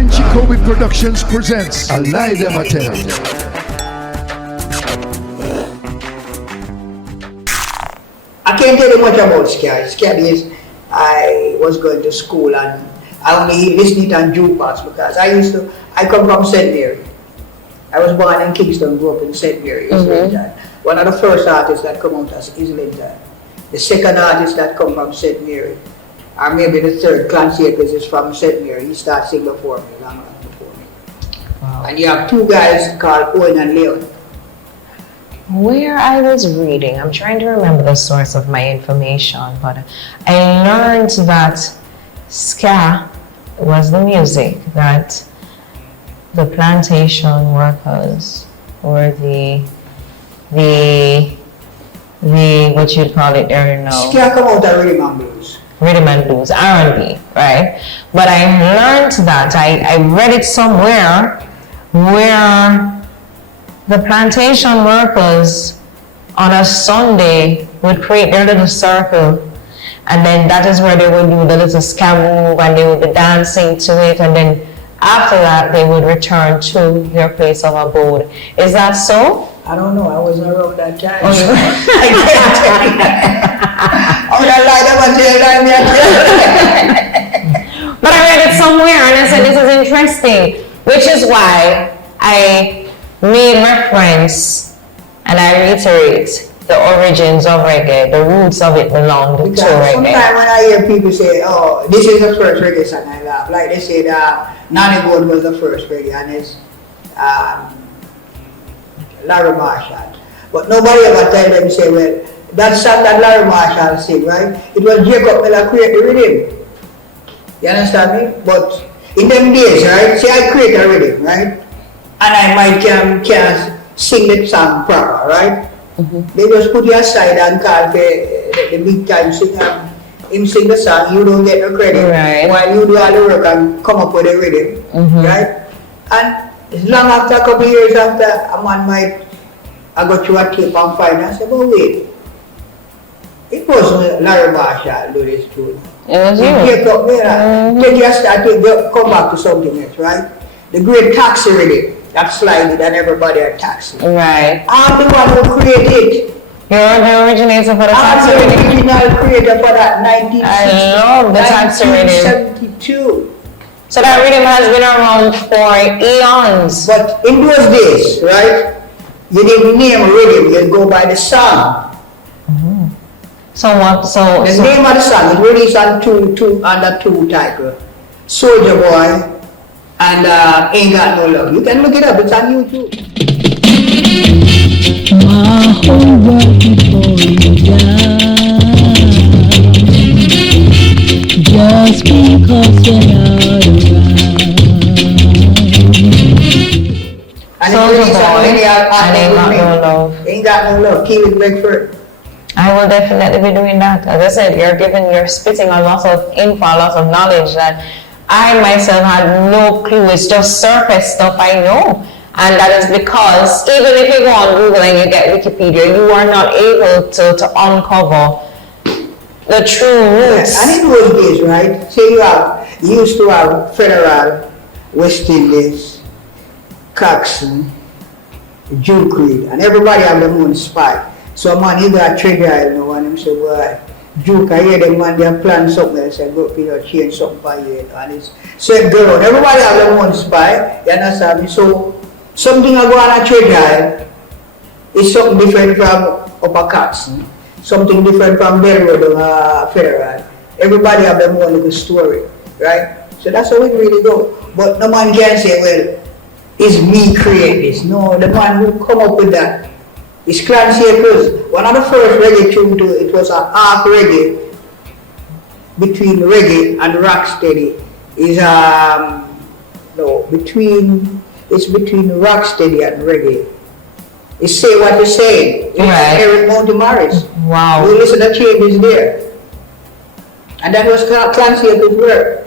Vinci Kobe Productions presents A Lie Them a Tell. I can't tell you much about Ska. Ska is I was going to school and I only listened on jukebox because I come from St. Mary. I was born in Kingston, grew up in St. Mary, Islington. One of the first artists that come out as Islington. The second artist that come from St. Mary, or maybe the third, Clancy Akers is from St. Mary. He started singing before me, long before me. Wow. And you have two guys called Owen and Leon. Where I was reading, I'm trying to remember the source of my information, but I learned that ska was the music that the plantation workers or the what you'd call it there now. Ska come out of rhythm and blues. Rhythm and blues, R&B, right? But I learned that, I read it somewhere where the plantation workers on a Sunday would create their little circle, and then that is where they would do the little ska move and they would be dancing to it, and then after that they would return to their place of abode. Is that so? I don't know, I wasn't around that time. Oh, So I can't tell you. I'm not lying about it. But I read it somewhere and I said this is interesting, which is why I made reference and I reiterate the origins of reggae, the roots of it belong to reggae. Sometimes when I hear people say, oh, this is the first reggae song, I laugh. Like they say that Nanny Gold was the first reggae and it's Larry Marshall. But nobody ever tell them, say, well, that song that Larry Marshall sing, right? It was Jacob Miller create the rhythm. You understand me? But in them days, right? Say I create a rhythm, right? And I might can't sing that song proper, right? They just put you aside and call for the big time singer. Him sing the song, you don't get no credit. Right. While you do all the work and come up with a rhythm, right? And it's long after a couple of years after, a man might I go through a tape and find and say, but wait, it wasn't Larry Marshall do this too. It was you. Take up there, take your start, come back to something else, right? The great taxi rhythm that slided and everybody had taxi. Right. I'm the one who created it. You're the originator for the taxi I'm the rhythm. original creator for that 1960. I love the taxi rhythm. 1972. So that rhythm has been around for eons. But in those days, right, you didn't name rhythm, you'd go by the song. So what? So The name of the song is released on under two title, Soldier Boy and Ain't Got No Love. You can look it up, it's on YouTube. My whole world before you die, just because you're not around. And Soldier it's Boy many and Ain't Got No Love. Ain't Got No Love, Keith Redford. I will definitely be doing that. As I said, you're spitting a lot of info, a lot of knowledge that I myself had no clue. It's just surface stuff I know. And that is because even if you go on Google and you get Wikipedia, you are not able to uncover the true roots. Yeah. And in those days, right, say you used to have Federal, West Indies, Coxsone, Duke Reed, and everybody have their own spy. So man, you got Treasure Island, and him say, well, Duke, I hear them man, they plan something else, and go change something for you, and it's same girl. Everybody have their own spy, you understand me? So something I go on a Treasure Island is something different from Upper Coxsone, something different from Belroad or Federal. Everybody have their own little story, right? So that's how it really go. But no man can say, well, it's me create this. No, the man who come up with that is Clancy Akers. One of the first reggae tune to it was a half reggae between reggae and rocksteady. Is between rocksteady and reggae. It's Say What You Say. It's Right. Eric Monty Morris. Wow. You listen to changes there. And that was Clancy Akers' work.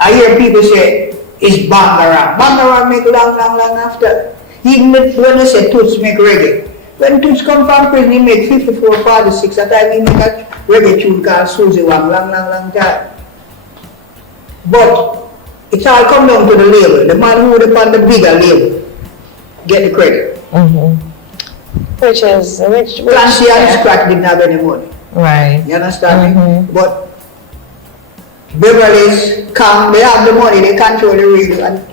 I hear people say it's Bangarang. Bangarang make long after. Even when they say Toots make reggae. When Toots come from prison, he make 54, 46. At that time he make a reggae tune called Susie Wang, long time. But It's all come down to the label. The man who would have on the bigger label get the credit. Which Clancy and Scratch didn't have any money. right. You understand me? But Beverly's come, they have the money, they control the radio and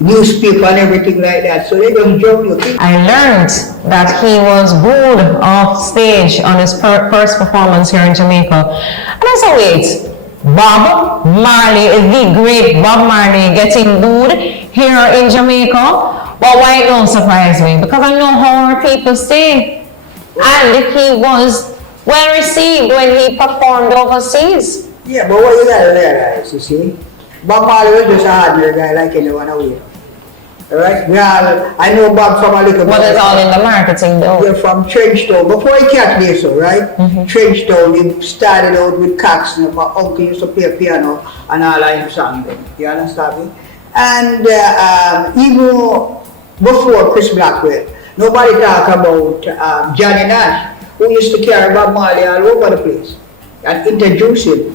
newspaper and everything like that. So they just jump you. I learned that he was booed off stage on his first performance here in Jamaica. And I said, wait, Bob Marley is the great Bob Marley getting booed here in Jamaica? Well, why it don't surprise me? Because I know how our people stay. And he was well received when he performed overseas. Yeah, but what you gotta realize, you see, Bob Marley was just a hardware guy like anyone away. Alright? Well, I know Bob from a little bit. But it's all in the marketing though. You're from Trenchtown. Before he catch this, right? Trenchtown, he started out with Caxton. My uncle used to play piano and all of him sang them. You understand me? And even before Chris Blackwell, nobody talk about Johnny Nash, who used to carry Bob Marley all over the place and introduce him.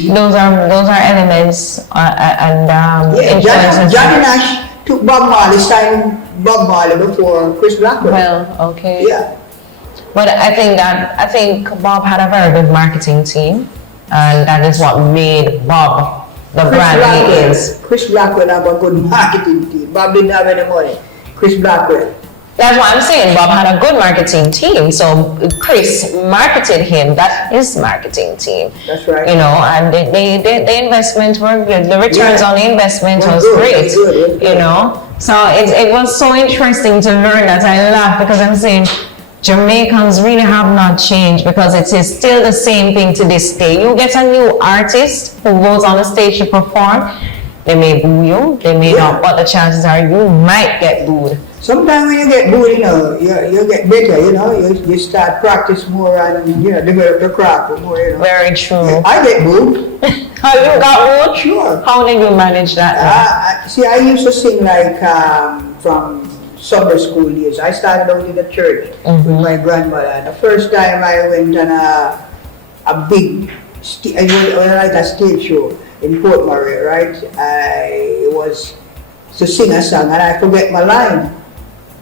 Those are elements and influences. Johnny Nash took Bob Marley, signed Bob Marley before Chris Blackwell. Well, okay. Yeah. But I think Bob had a very good marketing team, and that is what made Bob the brand he is. Chris Blackwell have a good marketing team. Bob didn't have any money. Chris Blackwell. That's what I'm saying. Bob had a good marketing team, so Chris marketed him. That's his marketing team. That's right. You know, and the investment were good. The returns on the investment was good, great. good. You know, so it was so interesting to learn that. I laughed because I'm saying Jamaicans really have not changed, because it is still the same thing to this day. You get a new artist who goes on the stage to perform, they may boo you, they may not, but the chances are you might get booed. Sometimes when you get booed, you know, you get better, you know, you start practice more and, you know, develop your craft more, you know. Very true. Yeah, I get booed. How you got booed? Sure. How did you manage that? See, I used to sing like from summer school years. I started out in the church with my grandmother. The first time I went on a big, like a stage show in Port Murray, right? I was to sing a song and I forget my line.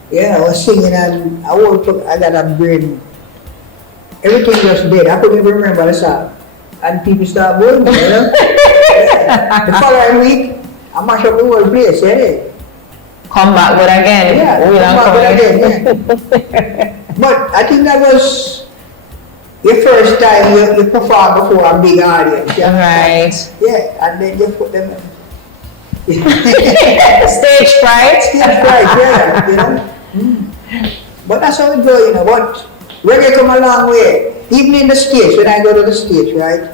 Yeah, I was singing and I got a brain. Everything just dead. I couldn't even remember the song. And people start booing me, you know? Yeah. The following week, I mash up the whole place, yeah. Come back with again. Yeah, come back with again, yeah. But I think that was your first time you perform before a big audience. Yeah? Right. Yeah, and then you put them in. Stage fright. Stage fright, yeah, you know. But that's how it goes, you know. But reggae come a long way. Even in the States, when I go to the States, right?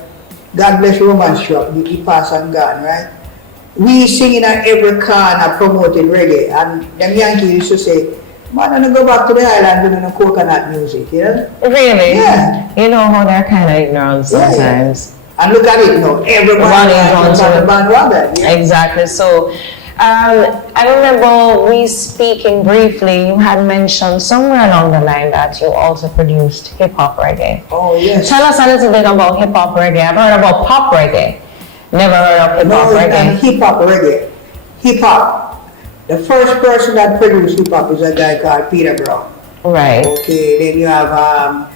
God bless Roman shop, he pass and gone, right? We singing at every corner promoting reggae, and them Yankees used to say, man, I don't go back to the island doing no coconut music, you know? Really? Yeah. You know how they're kind of ignorant sometimes. Yeah. And look at it now, everybody is on the bandwagon. Yeah? Exactly. So, I remember we speaking briefly, you had mentioned somewhere along the line that you also produced hip-hop reggae. Oh, yes. Tell us a little bit about hip-hop reggae. I've heard about pop reggae. Never heard of hip-hop reggae. Hip-hop reggae. Hip-hop. The first person that produced hip-hop is a guy called Peter Brown. Right. Okay, then you have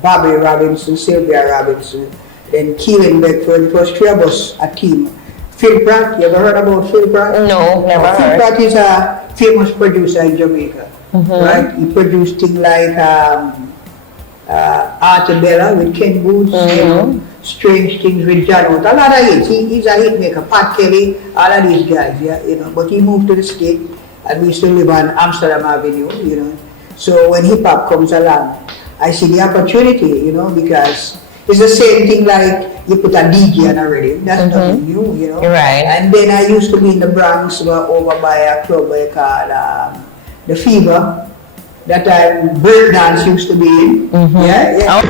Bobby Robinson, Sylvia Robinson, then Keelan Beckford. It was three of us, a team. Phil Pratt, you ever heard about Phil Pratt? No, never heard. Phil Pratt is a famous producer in Jamaica, right? He produced things like Artebella with Ken Boots, you know, Strange Things with John Oates. A lot of hits. He's a hit maker. Pat Kelly, all of these guys, yeah, you know. But he moved to the States, and we still live on Amsterdam Avenue, you know. So when hip hop comes along, I see the opportunity, you know, because it's the same thing like you put a DJ on a radio. That's nothing new, you know. Right. And then I used to be in the Bronx, over by a club called The Fever. That time breakdance used to be in. Yeah, yeah.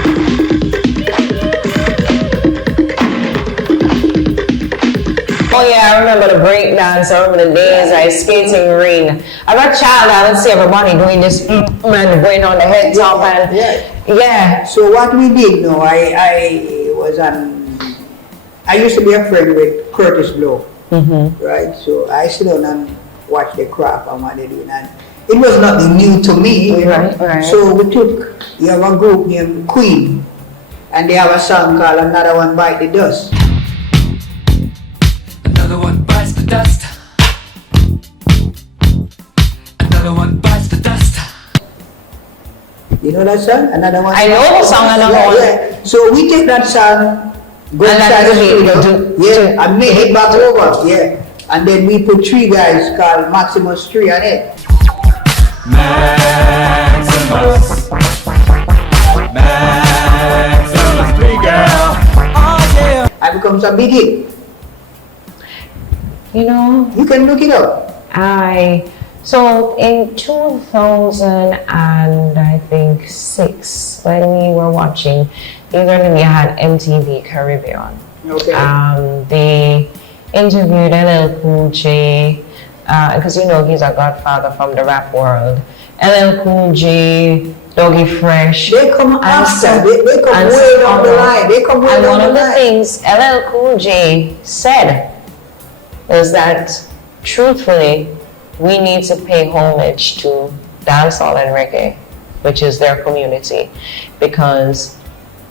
Oh yeah, I remember the break dance. I remember the days I skating ring. As a child, I would see everybody doing this and going on the head top and yeah. So what we did now, I was on I used to be a friend with Curtis Blow, right? So I sit down and watch the craft and what they do, and it was nothing new to me, you know. Right. So you have a group named Queen, and they have a song called Another One Bite the Dust. Another one bites the dust. Another one bites the dust. You know that song? Another One. I know the song, Another One. Yeah. So we take that song, go And inside the then studio, and make it back over, and then we put 3 guys called Maximus 3 on it. Maximus. Maximus 3, girl. Oh yeah. And becomes a big hit. You know, You can look it up. So in 2000 and I think 6, when we were watching, we had MTV Caribbean. Okay. They interviewed LL Cool J, because you know he's a godfather from the rap world. LL Cool J, Doggy Fresh. They come after. They come way down the line. They come way And down one the of the line. things LL Cool J said was that, truthfully, we need to pay homage to dancehall and reggae, which is their community, because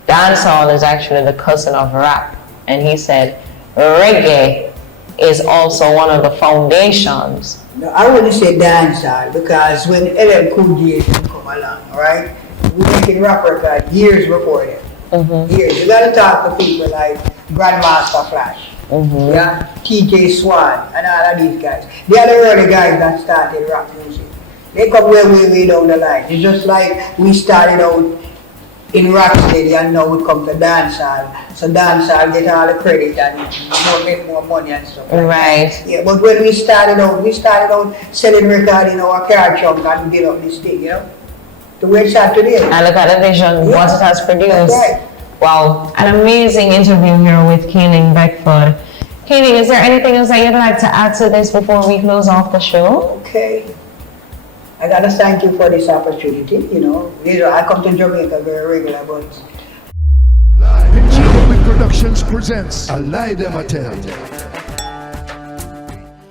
dancehall is actually the cousin of rap. And he said reggae is also one of the foundations. No, I wouldn't say dancehall, because when LL Cool J come along, right? We making rap record years before them. Years. You gotta talk to people like Grandmaster Flash. Yeah, TJ Swan and all of these guys. They are the early guys that started rap music. They come way down the line. It's just like we started out in Rocksteady and now we come to dancehall. So dancehall get all the credit and make more money and stuff. Like Right. that. Yeah, but when we started out selling record in our car trunk and build up this thing, you know, to where it's at today. And look at the vision, what it has produced. That's right. Wow, an amazing interview here with Keeling Beckford. Keeling, is there anything else that you'd like to add to this before we close off the show? Okay. I gotta thank you for this opportunity. You know, I come to Jamaica very regular, but Picture Productions presents A Lie Them a Tell.